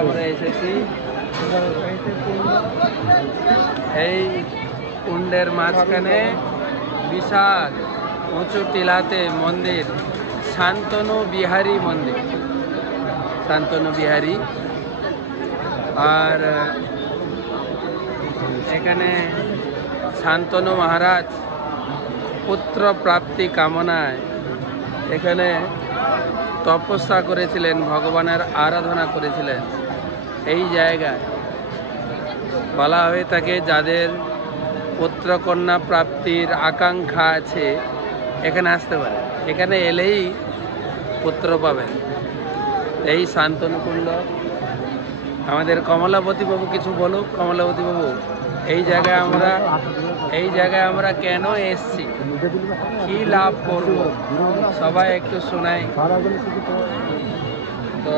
আমরা এসেছি এই কুণ্ডের মাঝখানে বিশাল উঁচু টিলাতে মন্দির, শান্তনু বিহারী মন্দির, শান্তনু বিহারী। আর এখানে শান্তনু মহারাজ পুত্র প্রাপ্তি কামনায় এখানে তপস্যা করেছিলেন, ভগবানের আরাধনা করেছিলেন। এই জায়গায় বলা হয়ে থাকে যাদের পুত্র কন্যা প্রাপ্তির আকাঙ্ক্ষা আছে এখানে আসতে পারে, এখানে এলেই পুত্র পাবেন। এই শান্তনু কুণ্ড। আমাদের কমলাবতী বাবু কিছু বলুক। কমলাবতী বাবু, এই জায়গায় আমরা কেন এসছি, কি লাভ করব, সবাই একটু শোনাই তো।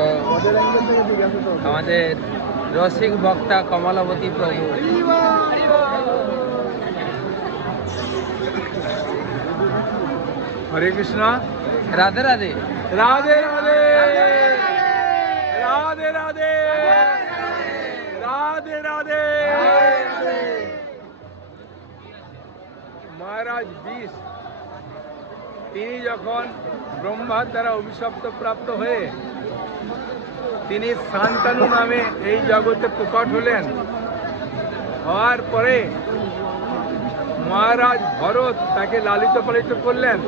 আমাদের রসিক বক্তা কমলাবতী প্রভু। হরে কৃষ্ণ। রাধে রাধে। রাধে রাধে। রাধে রাধে। রাধে রাধে। মহারাজ বিষ তিনি যখন ব্রহ্মার দ্বারা অভিশপ্ত প্রাপ্ত হয়ে তিনি শান্তনু নামে এই জগতে প্রকট হলেন। হওয়ার পরে মহারাজ ভরত তাকে লালিত পালিত করলেন।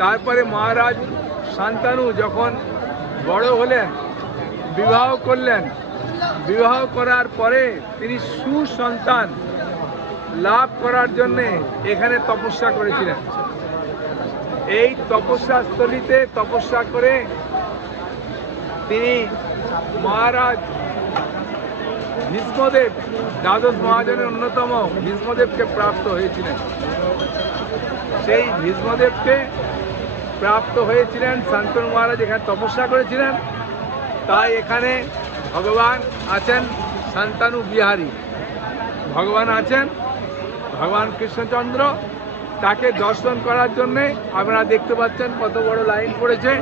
তারপরে মহারাজ শান্তনু যখন বড় হলেন বিবাহ করলেন। বিবাহ করার পরে তিনি সুসন্তান লাভ করার জন্যে এখানে তপস্যা করেছিলেন। এই তপস্যা স্থলিতে তপস্যা করে তিনি মহারাজ ভীষ্মদেব, দ্বাদশ মহাজনের অন্যতম ভীষ্মদেবকে প্রাপ্ত হয়েছিলেন। সেই ভীষ্মদেবকে প্রাপ্ত হয়েছিলেন শান্তনু মহারাজ এখানে তপস্যা করেছিলেন। তাই এখানে ভগবান আছেন শান্তনু বিহারী, ভগবান আছেন ভগবান কৃষ্ণচন্দ্র। তাকে দর্শন করার জন্যে আপনারা দেখতে পাচ্ছেন কত বড় লাইন পড়েছে,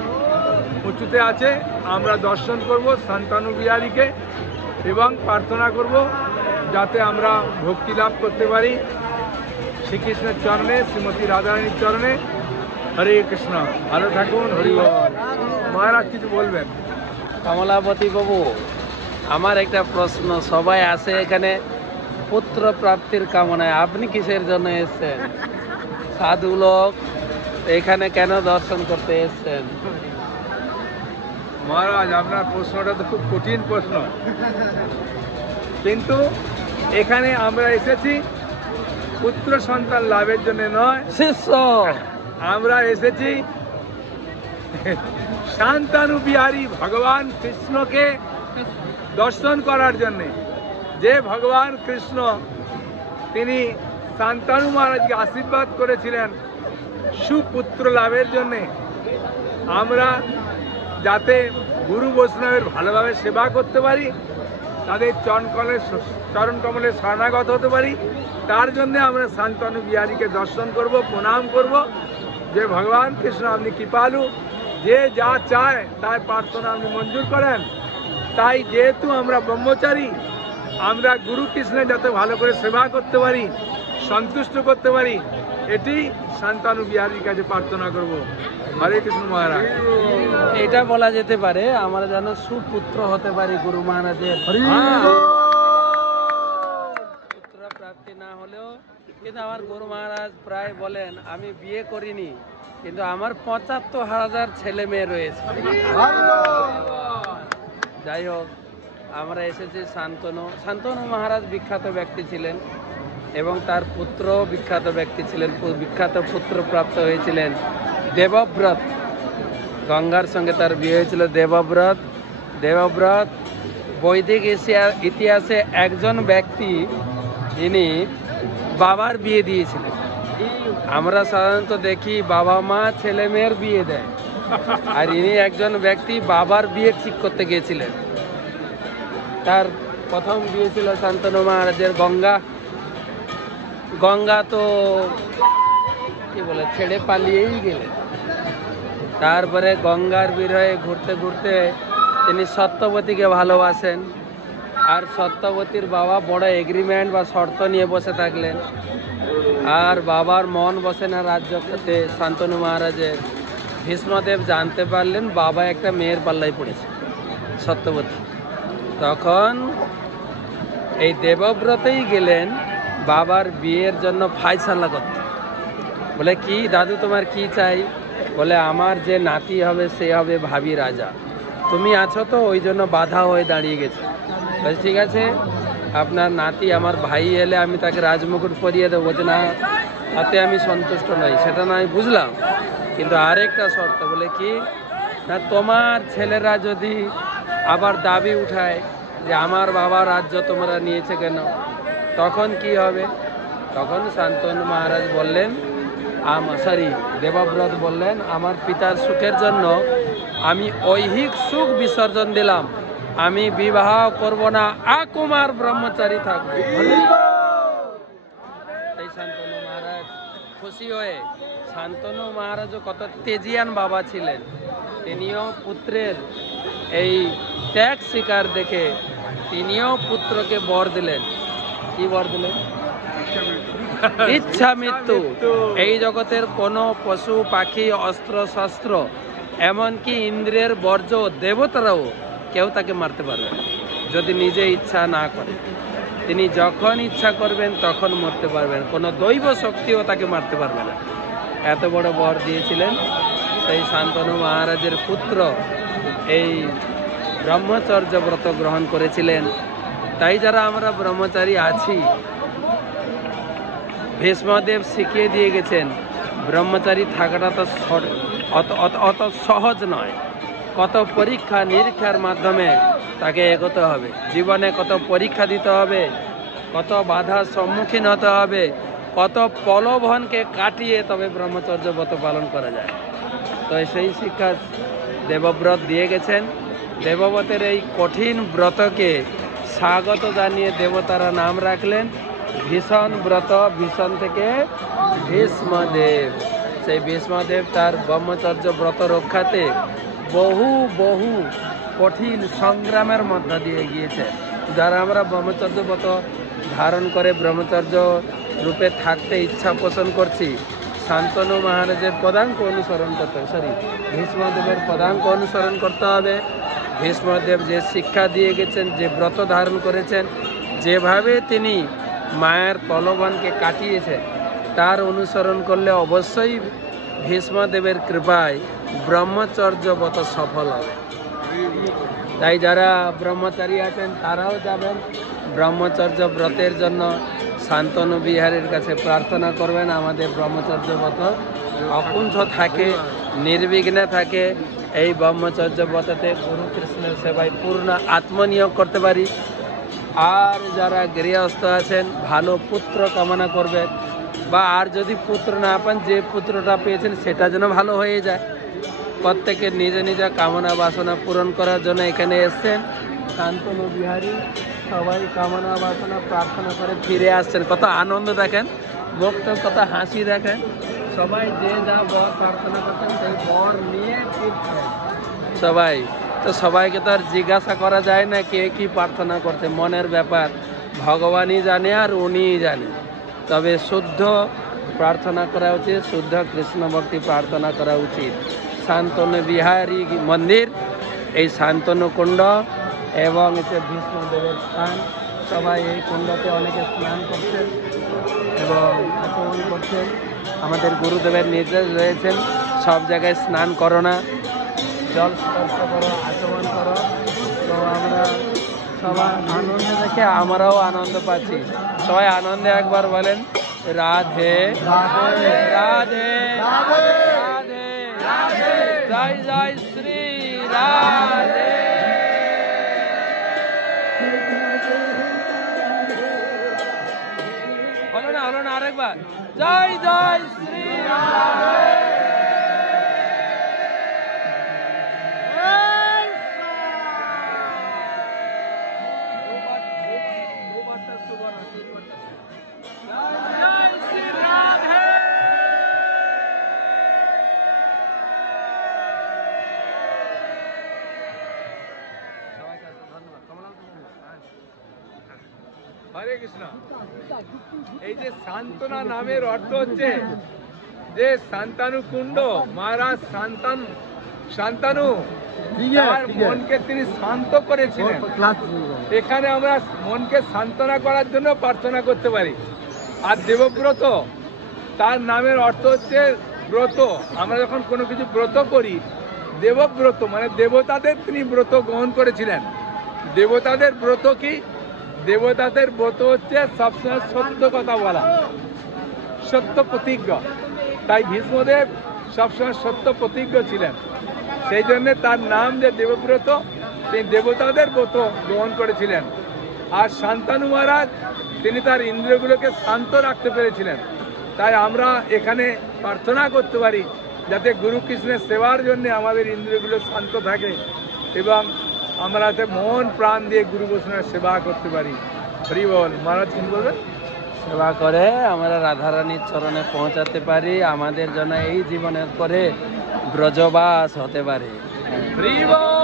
উঁচুতে আছে। আমরা দর্শন করব শান্তনু বিহারীকে এবং প্রার্থনা করব যাতে আমরা ভক্তি লাভ করতে পারি শ্রীকৃষ্ণের চরণে, শ্রীমতী রাধারানীর চরণে। হরে কৃষ্ণ। ভালো থাকুন। হরি বল। মহারাজ কিছু বলবেন? কমলাবতী বাবু, আমার একটা প্রশ্ন। সবাই আসে এখানে পুত্র প্রাপ্তির কামনায়, আপনি কিসের জন্য এসেছেন? সাধু লোক এখানে কেন দর্শন করতে এসেছেন? মহারাজ আপনার প্রশ্নটা তো খুব কঠিন প্রশ্ন, কিন্তু এখানে আমরা এসেছি পুত্র সন্তান লাভের জন্য নয়, শিষ্য। আমরা এসেছি শান্তনু বিহারী ভগবান কৃষ্ণকে দর্শন করার জন্যে। যে ভগবান কৃষ্ণ তিনি শান্তনু মহারাজকে আশীর্বাদ করেছিলেন সুপুত্র লাভের জন্যে। আমরা যাতে গুরু বৈষ্ণবের ভালোভাবে সেবা করতে পারি, তাদের চরণ কমলে শরণাগত হতে পারি, তার জন্যে আমরা শান্তনু বিহারীকে দর্শন করব, প্রণাম করব। যে ভগবান কৃষ্ণ আপনি কৃপালু, যে যা চায় তার প্রার্থনা আপনি মঞ্জুর করেন। তাই যেহেতু আমরা ব্রহ্মচারী, আমরা গুরু কৃষ্ণের যাতে ভালো করে সেবা করতে পারি, সন্তুষ্ট করতে পারি, এটি শান্তনু বিহারীর কাছে প্রার্থনা করব। হরে কৃষ্ণ মহারাজ। এটা বলা যেতে পারে আমরা যেন সুপুত্র হতে পারি গুরু মহারাজের। পুত্র প্রাপ্তি না হলেও কিন্তু আমার গুরু মহারাজ প্রায় বলেন আমি বিয়ে করিনি, কিন্তু আমার ৭৫,০০০ ছেলে মেয়ে রয়েছে। যাই হোক, আমরা এসেছি শান্তনু মহারাজ বিখ্যাত ব্যক্তি ছিলেন এবং তার পুত্র বিখ্যাত ব্যক্তি ছিলেন, বিখ্যাত পুত্র প্রাপ্ত হয়েছিলেন দেবব্রত। গঙ্গার সঙ্গে তার বিয়ে হয়েছিল দেবব্রত। বৈদিক ইতিহাসে একজন ব্যক্তি, যিনি বাবার বিয়ে দিয়েছিলেন। আমরা সাধারণত দেখি বাবা মা ছেলে মেয়ের বিয়ে দেয়, আর ইনি একজন ব্যক্তি বাবার বিয়ে ঠিক করতে গিয়েছিলেন। তার প্রথম বিয়ে ছিল শান্তনু মহারাজের গঙ্গা তো কি বলে ছেড়ে পালিয়েই গেলেন। তারপরে গঙ্গার বিরহে ঘুরতে ঘুরতে তিনি সত্যবতীকে ভালোবাসেন, আর সত্যবতীর বাবা বড় এগ্রিমেন্ট বা শর্ত নিয়ে বসে থাকলেন, আর বাবার মন বসে না রাজ্যতে শান্তনু মহারাজের। ভীষ্মদেব জানতে পারলেন বাবা একটা মেয়ের পাল্লায় পড়েছে, সত্যবতী। তখন এই দেবব্রতই গেলেন বাবার বিয়ের জন্য ফাইসালা করতে। বলে কি দাদু তোমার কি চাই? বলে আমার যে নাতি হবে সে হবে ভাবি রাজা, তুমি আছো তো ওই জন্য বাধা হয়ে দাঁড়িয়ে গেছে। বলে ঠিক আছে, আপনার নাতি আমার ভাই এলে আমি তাকে রাজমুকুট পরিয়ে দেবো। বলছে না, তাতে আমি সন্তুষ্ট নই। সেটা না আমি বুঝলাম, কিন্তু আরেকটা শর্ত। বলে কি না, তোমার ছেলেরা যদি আবার দাবি উঠায় যে আমার বাবা রাজ্য তোমরা নিয়েছে কেন, তখন কি হবে? তখন শান্তনু মহারাজ বললেন, দেবব্রত বললেন, আমার পিতার সুখের জন্য আমি ঐহিক সুখ বিসর্জন দিলাম, আমি বিবাহ করব না, আকুমার ব্রহ্মচারী থাকবো। এই শান্তনু মহারাজ খুশি হয়ে, শান্তনু মহারাজও কত তেজিয়ান বাবা ছিলেন, তিনিও পুত্রের এই ত্যাগ স্বীকার দেখে তিনিও পুত্রকে বর দিলেন। কি বর দিলেন? ইচ্ছা মৃত্যু। এই জগতের কোনো পশু পাখি, অস্ত্র শস্ত্র, এমনকি ইন্দ্রের বর্জ্য দেবতারাও কেউ তাকে মারতে পারবে না যদি নিজে ইচ্ছা না করে। তিনি যখন ইচ্ছা করবেন তখন মরতে পারবেন, কোনো দৈব শক্তিও তাকে মারতে পারবে না। এত বড় বর দিয়েছিলেন সেই শান্তনু মহারাজের পুত্র। এই ব্রহ্মচর্য ব্রত গ্রহণ করেছিলেন। তাই যারা আমরা ব্রহ্মচারী আছি, ভীষ্মদেব শিখিয়ে দিয়ে গেছেন ব্রহ্মচারী থাকাটা তো অত সহজ নয়। কত পরীক্ষা নিরীক্ষার মাধ্যমে তাকে এগোতে হবে, জীবনে কত পরীক্ষা দিতে হবে, কত বাধার সম্মুখীন হতে হবে, কত প্রলোভনকে কাটিয়ে তবে ব্রহ্মচর্য ব্রত পালন করা যায়। তো সেই শিক্ষা দেবব্রত দিয়ে গেছেন। দেবব্রতের এই কঠিন ব্রতকে স্বাগত জানিয়ে দেবতারা নাম রাখলেন ভীষণ ব্রত। ভীষণ থেকে ভীষ্মদেব। সেই ভীষ্মদেব তার ব্রহ্মচর্য ব্রত রক্ষাতে বহু বহু কঠিন সংগ্রামের মধ্য দিয়ে গিয়েছে। যারা আমরা ব্রহ্মচর্য ব্রত ধারণ করে ব্রহ্মচর্য রূপে থাকতে ইচ্ছা পোষণ করছি, শান্তনু মহারাজের পদাঙ্ক অনুসরণ করতে হবে, ভীষ্মদেবের পদাঙ্ক অনুসরণ করতে হবে। ভীষ্মদেব যে শিক্ষা দিয়ে গেছেন, যে ব্রত ধারণ করেছেন, যেভাবে তিনি মায়ের প্রলোভনকে কাটিয়েছেন, তার অনুসরণ করলে অবশ্যই ভীষ্মদেবের কৃপায় ব্রহ্মচর্য ব্রত সফল হবে। তাই যারা ব্রহ্মচারী আছেন তারাও যাবেন ব্রহ্মচর্য ব্রতের জন্য। শান্তনু বিহারীর কাছে প্রার্থনা করবেন আমাদের ব্রহ্মচর্য ব্রত অকুণ্ঠ থাকে, নির্বিঘ্নে থাকে। এই ব্রহ্মচর্য ব্রততে গুরু কৃষ্ণের সেবায় পূর্ণ আত্মনিয়োগ করতে পারি। আর যারা গৃহস্থ আছেন ভালো পুত্র কামনা করবেন, বা আর যদি পুত্র না পান, যে পুত্রটা পেয়েছেন সেটা যেন ভালো হয়ে যায়। প্রত্যেকের নিজে নিজের কামনা বাসনা পূরণ করার জন্য এখানে এসছেন শান্তনু বিহারী। সবাই কামনা বাসনা প্রার্থনা করে ফিরে আসছেন। কত আনন্দ দেখেন, মুখটা কত হাসি দেখেন। সবাই যে যা বর প্রার্থনা করছেন সেই বর নিয়ে ফিরছেন সবাই। তো সবাইকে তো আর জিজ্ঞাসা করা যায় না কে কি প্রার্থনা করছে, মনের ব্যাপার ভগবানই জানে আর উনিই জানে। তবে শুদ্ধ প্রার্থনা করা উচিত, শুদ্ধ কৃষ্ণ ভক্তি প্রার্থনা করা উচিত। শান্তনু বিহারী মন্দির, এই শান্তনু কুণ্ড এবং এতে ভীষ্মদেবের স্থান। সবাই এই কুণ্ডতে অনেকে স্নান করছেন এবং আচমন করছেন। আমাদের গুরুদেবের নির্দেশ রয়েছেন সব জায়গায় স্নান করো না, জল স্পর্শ করো, আচমন করো। তো আমরা সবাই আনন্দ দেখে আমরাও আনন্দ পাচ্ছি। সবাই আনন্দে একবার বলেন রাধে রাধে রাধে রাধে, জয় জয় শ্রী রাধে। হলো না আরেকবার, জয় জয় শ্রী রাধে। হরে কৃষ্ণ। এই যে সান্তনা নামের অর্থ হচ্ছে যে শান্তানু কুণ্ড, মহারাজ শান্তানু তার মনকে তিনি শান্ত করেছিলেন। এখানে আমরা মনকে সান্ত্বনা করার জন্য প্রার্থনা করতে পারি। আর দেবব্রত তার নামের অর্থ হচ্ছে ব্রত। আমরা যখন কোনো কিছু ব্রত করি, দেবব্রত মানে দেবতাদের তিনি ব্রত গ্রহণ করেছিলেন। দেবতাদের ব্রত কি? দেবতাদের ব্রত হচ্ছে সবসময় সত্য কথা বলা, সত্য প্রতিজ্ঞ। তাই ভীষ্মদেব সবসময় সত্য প্রতিজ্ঞ ছিলেন। সেই জন্য তার নাম যে দেবব্রত, তিনি দেবতাদের ব্রত গ্রহণ করেছিলেন। আর শান্তানু মহারাজ তিনি তার ইন্দ্রিয়গুলোকে শান্ত রাখতে পেরেছিলেন। তাই আমরা এখানে প্রার্থনা করতে পারি যাতে গুরু কৃষ্ণের সেবার জন্য আমাদের ইন্দ্রিয়গুলো শান্ত থাকে এবং আমরা যাতে মন প্রাণ দিয়ে গুরু বৈষ্ণবের সেবা করতে পারি। হরি বল। মহারাজ কি বলবেন? সেবা করে আমরা রাধারানীর চরণে পৌঁছাতে পারি, আমাদের জন্য এই জীবনের পরে ব্রজবাস হতে পারে। হরি বল।